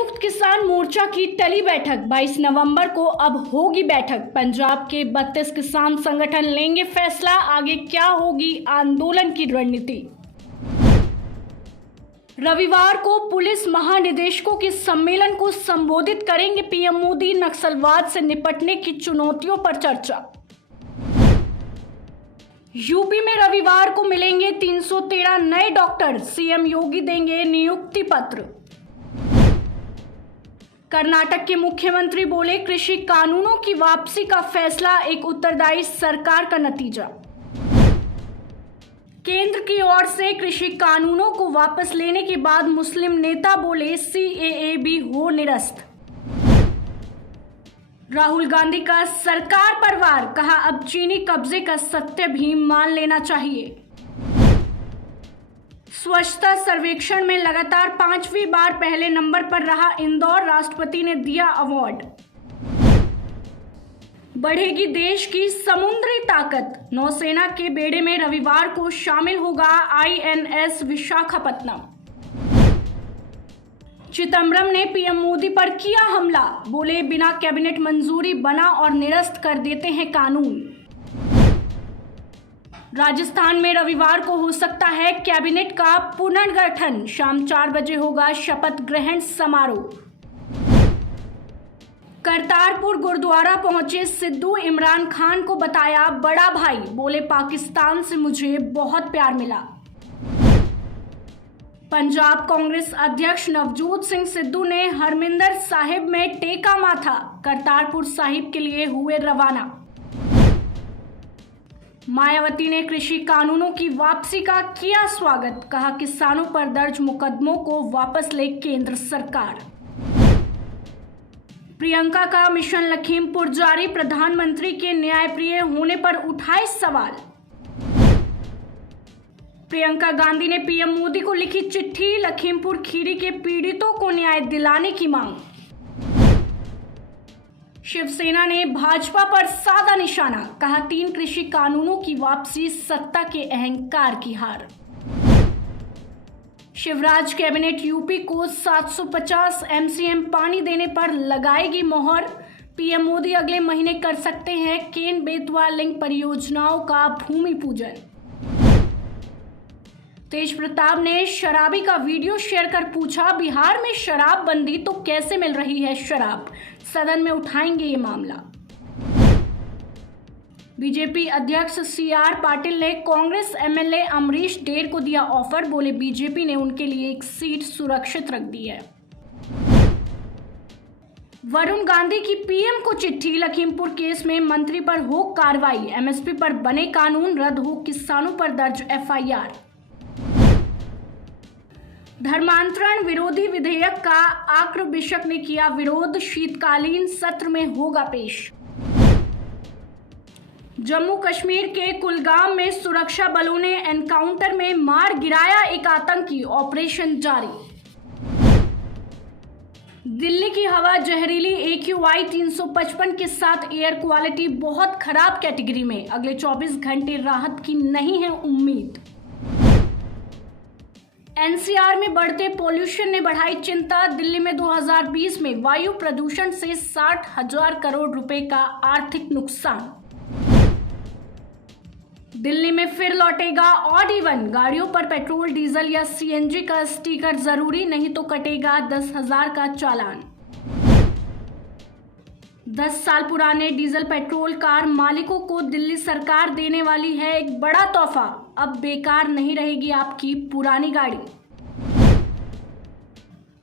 संयुक्त किसान मोर्चा की टली बैठक 22 नवंबर को अब होगी बैठक। पंजाब के 32 किसान संगठन लेंगे फैसला, आगे क्या होगी आंदोलन की रणनीति। रविवार को पुलिस महानिदेशकों के सम्मेलन को संबोधित करेंगे पीएम मोदी। नक्सलवाद से निपटने की चुनौतियों पर चर्चा। यूपी में रविवार को मिलेंगे 313 नए डॉक्टर, सीएम योगी देंगे नियुक्ति पत्र। कर्नाटक के मुख्यमंत्री बोले, कृषि कानूनों की वापसी का फैसला एक उत्तरदायी सरकार का नतीजा। केंद्र की ओर से कृषि कानूनों को वापस लेने के बाद मुस्लिम नेता बोले, सीएए भी हो निरस्त। राहुल गांधी का सरकार पर वार, कहा अब चीनी कब्जे का सत्य भी मान लेना चाहिए। स्वच्छता सर्वेक्षण में लगातार 5वीं बार पहले नंबर पर रहा इंदौर, राष्ट्रपति ने दिया अवार्ड। बढ़ेगी देश की समुद्री ताकत, नौसेना के बेड़े में रविवार को शामिल होगा आईएनएस विशाखापत्तनम। चिदंबरम ने पीएम मोदी पर किया हमला, बोले बिना कैबिनेट मंजूरी बना और निरस्त कर देते हैं कानून। राजस्थान में रविवार को हो सकता है कैबिनेट का पुनर्गठन, शाम 4 बजे होगा शपथ ग्रहण समारोह। करतारपुर गुरुद्वारा पहुंचे सिद्धू, इमरान खान को बताया बड़ा भाई, बोले पाकिस्तान से मुझे बहुत प्यार मिला। पंजाब कांग्रेस अध्यक्ष नवजोत सिंह सिद्धू ने हरमिंदर साहिब में टेका माथा, करतारपुर साहिब के लिए हुए रवाना। मायावती ने कृषि कानूनों की वापसी का किया स्वागत, कहा किसानों पर दर्ज मुकदमों को वापस ले केंद्र सरकार। प्रियंका का मिशन लखीमपुर जारी, प्रधानमंत्री के न्यायप्रिय होने पर उठाए सवाल। प्रियंका गांधी ने पीएम मोदी को लिखी चिट्ठी, लखीमपुर खीरी के पीड़ितों को न्याय दिलाने की मांग। शिवसेना ने भाजपा पर साधा निशाना, कहा 3 कृषि कानूनों की वापसी सत्ता के अहंकार की हार। शिवराज कैबिनेट यूपी को 750 एमसीएम पानी देने पर लगाएगी मोहर, पीएम मोदी अगले महीने कर सकते हैं केन बेतवा लिंक परियोजनाओं का भूमि पूजन। तेज प्रताप ने शराबी का वीडियो शेयर कर पूछा, बिहार में शराब बंदी तो कैसे मिल रही है शराब, सदन में उठाएंगे ये मामला। बीजेपी अध्यक्ष सीआर पाटिल ने कांग्रेस एमएलए अमरीश डेर को दिया ऑफर, बोले बीजेपी ने उनके लिए एक सीट सुरक्षित रख दी है। वरुण गांधी की पीएम को चिट्ठी, लखीमपुर केस में मंत्री पर हो कार्रवाई, एमएसपी पर बने कानून रद्द हो, किसानों पर दर्ज एफआईआर। धर्मांतरण विरोधी विधेयक का आक्र बिशप ने किया विरोध, शीतकालीन सत्र में होगा पेश। जम्मू कश्मीर के कुलगाम में सुरक्षा बलों ने एनकाउंटर में मार गिराया एक आतंकी, ऑपरेशन जारी। दिल्ली की हवा जहरीली, AQI 355 के साथ एयर क्वालिटी बहुत खराब कैटेगरी में, अगले 24 घंटे राहत की नहीं है उम्मीद। एनसीआर में बढ़ते पॉल्यूशन ने बढ़ाई चिंता, दिल्ली में 2020 में वायु प्रदूषण से 60,000 करोड़ रुपए का आर्थिक नुकसान। दिल्ली में फिर लौटेगा ऑड इवन, गाड़ियों पर पेट्रोल डीजल या सीएनजी का स्टिकर जरूरी, नहीं तो कटेगा 10,000 का चालान। 10 साल पुराने डीजल पेट्रोल कार मालिकों को दिल्ली सरकार देने वाली है एक बड़ा तोहफा, अब बेकार नहीं रहेगी आपकी पुरानी गाड़ी।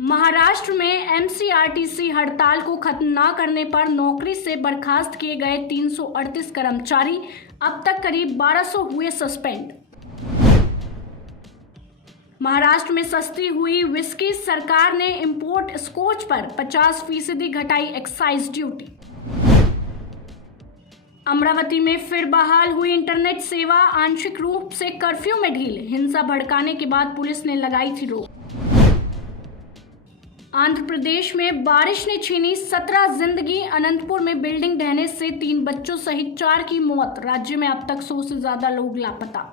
महाराष्ट्र में एमसीआरटीसी हड़ताल को खत्म न करने पर नौकरी से बर्खास्त किए गए 338 कर्मचारी, अब तक करीब 1200 हुए सस्पेंड। महाराष्ट्र में सस्ती हुई विस्की, सरकार ने इंपोर्ट स्कॉच पर 50% घटाई एक्साइज ड्यूटी। अमरावती में फिर बहाल हुई इंटरनेट सेवा, आंशिक रूप से कर्फ्यू में ढील, हिंसा भड़काने के बाद पुलिस ने लगाई थी रोक। आंध्र प्रदेश में बारिश ने छीनी 17 जिंदगी, अनंतपुर में बिल्डिंग ढहने से 3 बच्चों सहित 4 की मौत, राज्य में अब तक 100 से ज्यादा लोग लापता।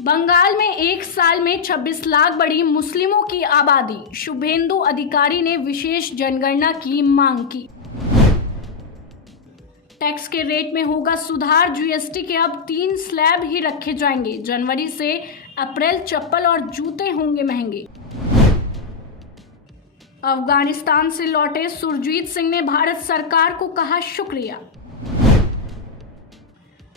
बंगाल में एक साल में 26 लाख बढ़ी मुस्लिमों की आबादी, शुभेंदु अधिकारी ने विशेष जनगणना की मांग की। टैक्स के रेट में होगा सुधार, जीएसटी के अब 3 स्लैब ही रखे जाएंगे। जनवरी से अप्रैल चप्पल और जूते होंगे महंगे। अफगानिस्तान से लौटे सुरजीत सिंह ने भारत सरकार को कहा शुक्रिया।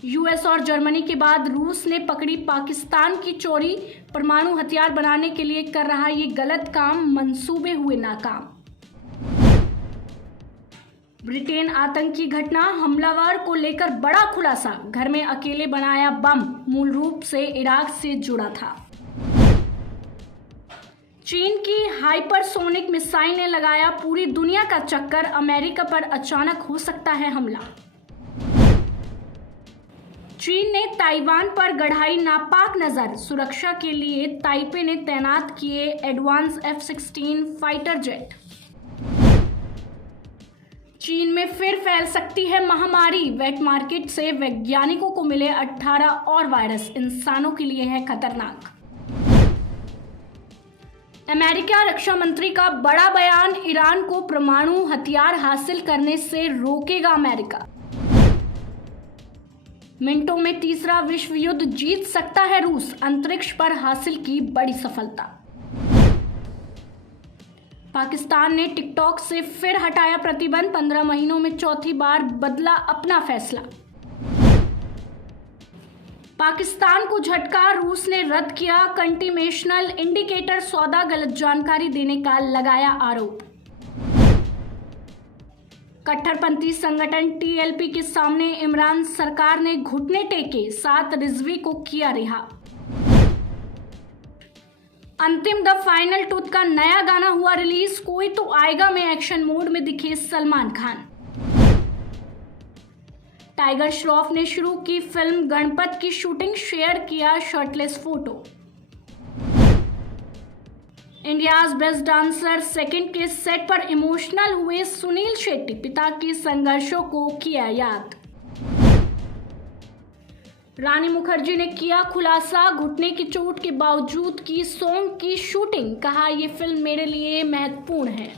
यूएस और जर्मनी के बाद रूस ने पकड़ी पाकिस्तान की चोरी, परमाणु हथियार बनाने के लिए कर रहा ये गलत काम, मंसूबे हुए नाकाम। ब्रिटेन आतंकी घटना, हमलावर को लेकर बड़ा खुलासा, घर में अकेले बनाया बम, मूल रूप से इराक से जुड़ा था। चीन की हाइपरसोनिक मिसाइल ने लगाया पूरी दुनिया का चक्कर, अमेरिका पर अचानक हो सकता है हमला। चीन ने ताइवान पर गढ़ाई नापाक नजर, सुरक्षा के लिए ताइपे ने तैनात किए एडवांस F-16 फाइटर जेट। चीन में फिर फैल सकती है महामारी, वेट मार्केट से वैज्ञानिकों को मिले 18 और वायरस, इंसानों के लिए है खतरनाक। अमेरिका रक्षा मंत्री का बड़ा बयान, ईरान को परमाणु हथियार हासिल करने से रोकेगा अमेरिका। मिनटों में तीसरा विश्व युद्ध जीत सकता है रूस, अंतरिक्ष पर हासिल की बड़ी सफलता। पाकिस्तान ने टिकटॉक से फिर हटाया प्रतिबंध, 15 महीनों में चौथी बार बदला अपना फैसला। पाकिस्तान को झटका, रूस ने रद्द किया कंटिमेशनल इंडिकेटर सौदा, गलत जानकारी देने का लगाया आरोप। कट्टरपंथी संगठन टीएलपी के सामने इमरान सरकार ने घुटने टेके, 7 रिजवी को किया रिहा। अंतिम द फाइनल टूथ का नया गाना हुआ रिलीज, कोई तो आएगा में एक्शन मोड में दिखे सलमान खान। टाइगर श्रॉफ ने शुरू की फिल्म गणपत की शूटिंग, शेयर किया shirtless photo. India's best dancer second के सेट पर इमोशनल हुए सुनील शेट्टी, पिता के संघर्षों को किया याद। रानी मुखर्जी ने किया खुलासा, घुटने की चोट के बावजूद की सॉन्ग की शूटिंग, कहा ये फिल्म मेरे लिए महत्वपूर्ण है।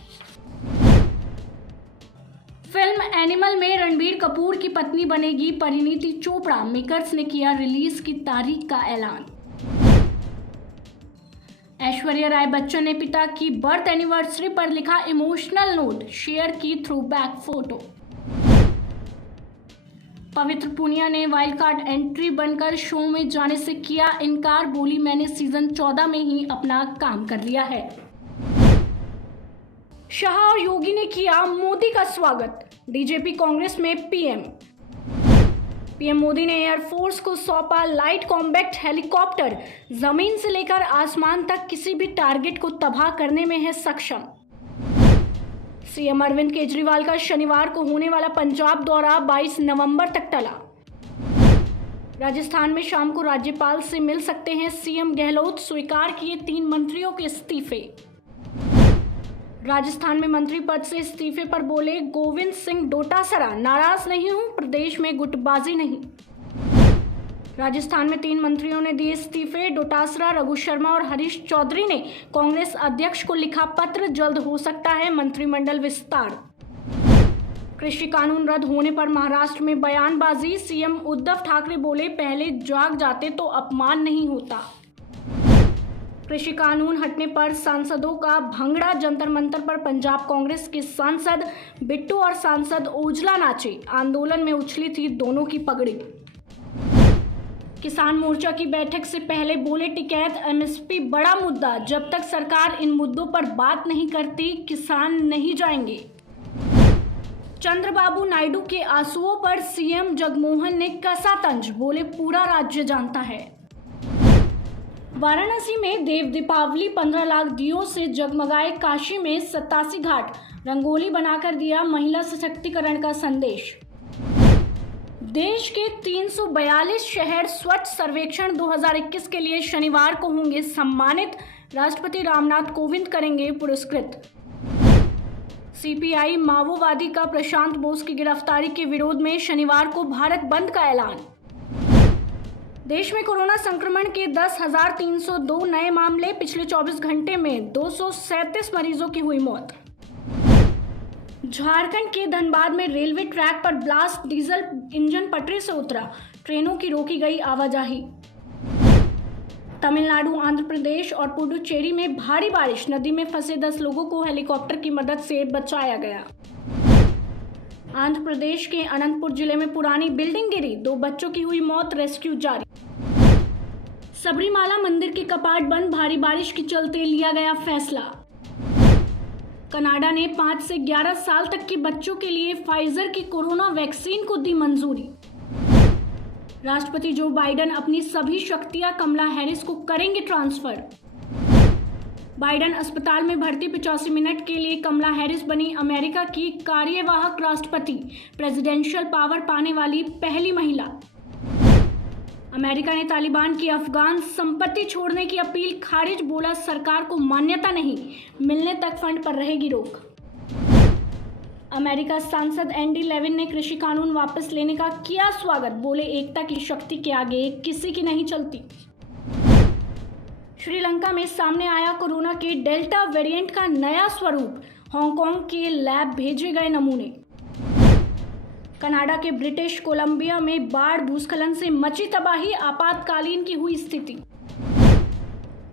फिल्म एनिमल में रणबीर कपूर की पत्नी बनेगी परिणीति चोपड़ा, मेकर्स ने किया रिलीज की तारीख का ऐलान। ऐश्वर्या राय बच्चन ने पिता की बर्थ एनिवर्सरी पर लिखा इमोशनल नोट, शेयर की थ्रोबैक फोटो। पवित्र पुनिया ने वाइल्ड कार्ड एंट्री बनकर शो में जाने से किया इनकार, बोली मैंने सीजन 14 में ही अपना काम कर लिया है। शाह और योगी ने किया मोदी का स्वागत, बीजेपी कांग्रेस में पीएम मोदी ने एयरफोर्स को सौंपा लाइट कॉम्बैक्ट हेलीकॉप्टर, जमीन से लेकर आसमान तक किसी भी टारगेट को तबाह करने में है सक्षम। सीएम अरविंद केजरीवाल का शनिवार को होने वाला पंजाब दौरा 22 नवंबर तक टला। राजस्थान में शाम को राज्यपाल से मिल सकते हैं सीएम गहलोत, स्वीकार किए 3 मंत्रियों के इस्तीफे। राजस्थान में मंत्री पद से इस्तीफे पर बोले गोविंद सिंह डोटासरा, नाराज नहीं हूं, प्रदेश में गुटबाजी नहीं। राजस्थान में 3 मंत्रियों ने दिए इस्तीफे, डोटासरा, रघु शर्मा और हरीश चौधरी ने कांग्रेस अध्यक्ष को लिखा पत्र, जल्द हो सकता है मंत्रिमंडल विस्तार। कृषि कानून रद्द होने पर महाराष्ट्र में बयानबाजी, सीएम उद्धव ठाकरे बोले पहले जाग जाते तो अपमान नहीं होता। कृषि कानून हटने पर सांसदों का भंगड़ा, जंतर मंतर पर पंजाब कांग्रेस के सांसद बिट्टू और सांसद ओजला नाचे, आंदोलन में उछली थी दोनों की पगड़ी। किसान मोर्चा की बैठक से पहले बोले टिकैत, एमएसपी बड़ा मुद्दा, जब तक सरकार इन मुद्दों पर बात नहीं करती किसान नहीं जाएंगे। चंद्रबाबू नायडू के आंसुओं पर सीएम जगमोहन ने कसा तंज, बोले पूरा राज्य जानता है। वाराणसी में देव दीपावली 15 लाख दियों से जगमगाए, काशी में 87 घाट, रंगोली बनाकर दिया महिला सशक्तिकरण का संदेश। देश के 342 शहर स्वच्छ सर्वेक्षण 2021 के लिए शनिवार को होंगे सम्मानित, राष्ट्रपति रामनाथ कोविंद करेंगे पुरस्कृत। सीपीआई माओवादी का प्रशांत बोस की गिरफ्तारी के विरोध में शनिवार को भारत बंद का ऐलान। देश में कोरोना संक्रमण के 10,302 नए मामले, पिछले 24 घंटे में 237 मरीजों की हुई मौत। झारखंड के धनबाद में रेलवे ट्रैक पर ब्लास्ट, डीजल इंजन पटरी से उतरा, ट्रेनों की रोकी गई आवाजाही। तमिलनाडु, आंध्र प्रदेश और पुडुचेरी में भारी बारिश, नदी में फंसे 10 लोगों को हेलीकॉप्टर की मदद से बचाया गया। आंध्र प्रदेश के अनंतपुर जिले में पुरानी बिल्डिंग गिरी, 2 बच्चों की हुई मौत, रेस्क्यू जारी। सबरीमाला मंदिर के कपाट बंद, भारी बारिश के चलते लिया गया फैसला। कनाडा ने 5 से 11 साल तक के बच्चों के लिए फाइजर की कोरोना वैक्सीन को दी मंजूरी। राष्ट्रपति जो बाइडेन अपनी सभी शक्तियां कमला हैरिस को करेंगे ट्रांसफर। बाइडेन अस्पताल में भर्ती, 85 मिनट के लिए कमला हैरिस बनी अमेरिका की कार्यवाहक राष्ट्रपति, प्रेसिडेंशियल पावर पाने वाली पहली महिला। अमेरिका ने तालिबान की अफगान संपत्ति छोड़ने की अपील खारिज, बोला सरकार को मान्यता नहीं मिलने तक फंड पर रहेगी रोक। अमेरिका सांसद एंडी लेविन ने कृषि कानून वापस लेने का किया स्वागत, बोले एकता की शक्ति के आगे किसी की नहीं चलती। श्रीलंका में सामने आया कोरोना के डेल्टा वेरिएंट का नया स्वरूप, हांगकांग के लैब भेजे गए नमूने। कनाडा के ब्रिटिश कोलंबिया में बाढ़, भूस्खलन से मची तबाही, आपातकालीन की हुई स्थिति।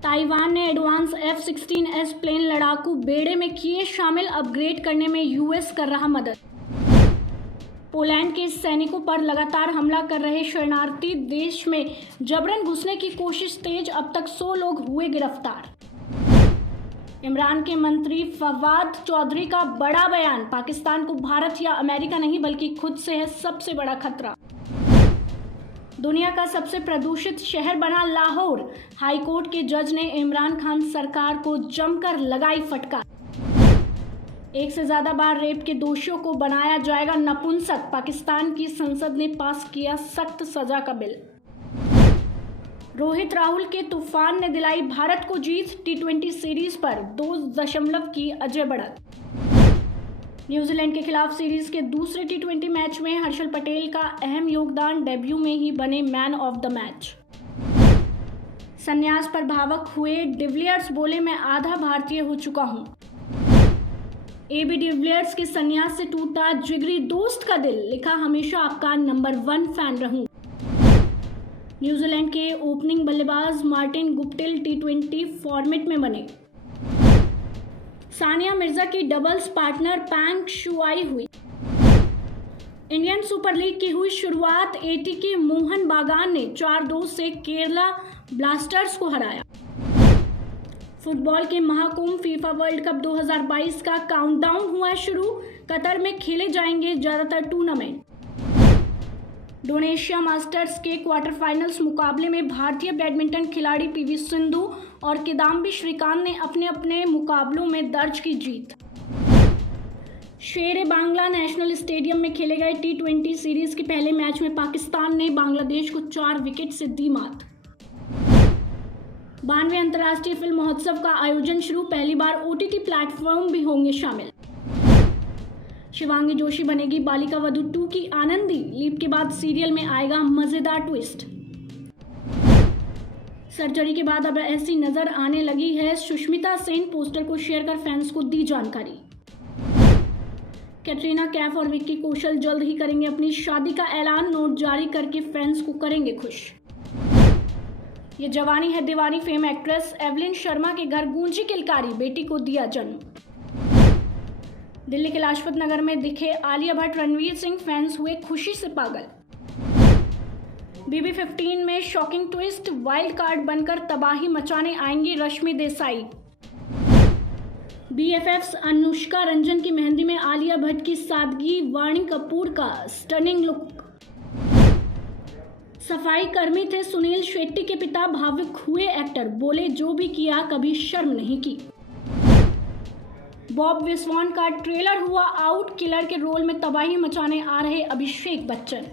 ताइवान ने एडवांस F-16S प्लेन लड़ाकू बेड़े में किए शामिल, अपग्रेड करने में यूएस कर रहा मदद। पोलैंड के सैनिकों पर लगातार हमला कर रहे शरणार्थी, देश में जबरन घुसने की कोशिश तेज, अब तक 100 लोग हुए गिरफ्तार। इमरान के मंत्री फवाद चौधरी का बड़ा बयान, पाकिस्तान को भारत या अमेरिका नहीं बल्कि खुद से है सबसे बड़ा खतरा। दुनिया का सबसे प्रदूषित शहर बना लाहौर, हाईकोर्ट के जज ने इमरान खान सरकार को जमकर लगाई फटकार। 1 से ज्यादा बार रेप के दोषियों को बनाया जाएगा नपुंसक, पाकिस्तान की संसद ने पास किया सख्त सजा का बिल। रोहित राहुल के तूफान ने दिलाई भारत को जीत, T20 सीरीज पर 2 दशमलव की अजय बढ़त। न्यूजीलैंड के खिलाफ सीरीज के दूसरे T20 मैच में हर्षल पटेल का अहम योगदान, डेब्यू में ही बने मैन ऑफ द मैच। संन्यास पर भावुक हुए डिविलियर्स, बोले मैं आधा भारतीय हो चुका हूं। AB डिविलियर्स के संन्यास से टूटा जिगरी दोस्त का दिल, लिखा हमेशा आपका नंबर 1 फैन रहूं। न्यूजीलैंड के ओपनिंग बल्लेबाज मार्टिन गुप्टिल T20 फॉर्मेट में बने। सानिया मिर्जा की डबल्स पार्टनर पैंग शुआई हुई। इंडियन सुपर लीग की हुई शुरुआत, AT के मोहन बागान ने 4-2 से केरला ब्लास्टर्स को हराया। फुटबॉल के महाकुंभ फीफा वर्ल्ड कप 2022 का काउंटडाउन हुआ शुरू, कतर में खेले जाएंगे ज्यादातर टूर्नामेंट। इंडोनेशिया मास्टर्स के क्वार्टर फाइनल्स मुकाबले में भारतीय बैडमिंटन खिलाड़ी PV सिंधु और किदाम्बी श्रीकांत ने अपने अपने मुकाबलों में दर्ज की जीत। शेर बांग्ला नेशनल स्टेडियम में खेले गए T20 सीरीज के पहले मैच में पाकिस्तान ने बांग्लादेश को 4 विकेट से दी मात। 92वें अंतर्राष्ट्रीय फिल्म महोत्सव का आयोजन शुरू, पहली बार OTT प्लेटफॉर्म भी होंगे शामिल। शिवांगी जोशी बनेगी बालिका वधू 2 की आनंदी, लीप के बाद सीरियल में आएगा मजेदार ट्विस्ट। सर्जरी के बाद अब ऐसी नजर आने लगी है सुष्मिता सेन, पोस्टर को शेयर कर फैंस को दी जानकारी। कैटरीना कैफ और विक्की कौशल जल्द ही करेंगे अपनी शादी का ऐलान, नोट जारी करके फैंस को करेंगे खुश। ये जवानी है दीवानी फेम एक्ट्रेस एवलिन शर्मा के घर गूंजी किलकारी, बेटी को दिया जन्म। दिल्ली के लाजपत नगर में दिखे आलिया भट्ट, रणवीर सिंह, फैंस हुए खुशी से पागल। BB15 में शॉकिंग ट्विस्ट, वाइल्ड कार्ड बनकर तबाही मचाने आएंगी रश्मि देसाई। BFFs अनुष्का रंजन की मेहंदी में आलिया भट्ट की सादगी, वाणी कपूर का स्टनिंग लुक। सफाई कर्मी थे सुनील शेट्टी के पिता, भावुक हुए एक्टर, बोले जो भी किया कभी शर्म नहीं की। बॉब विस्वान का ट्रेलर हुआ आउट, किलर के रोल में तबाही मचाने आ रहे अभिषेक बच्चन।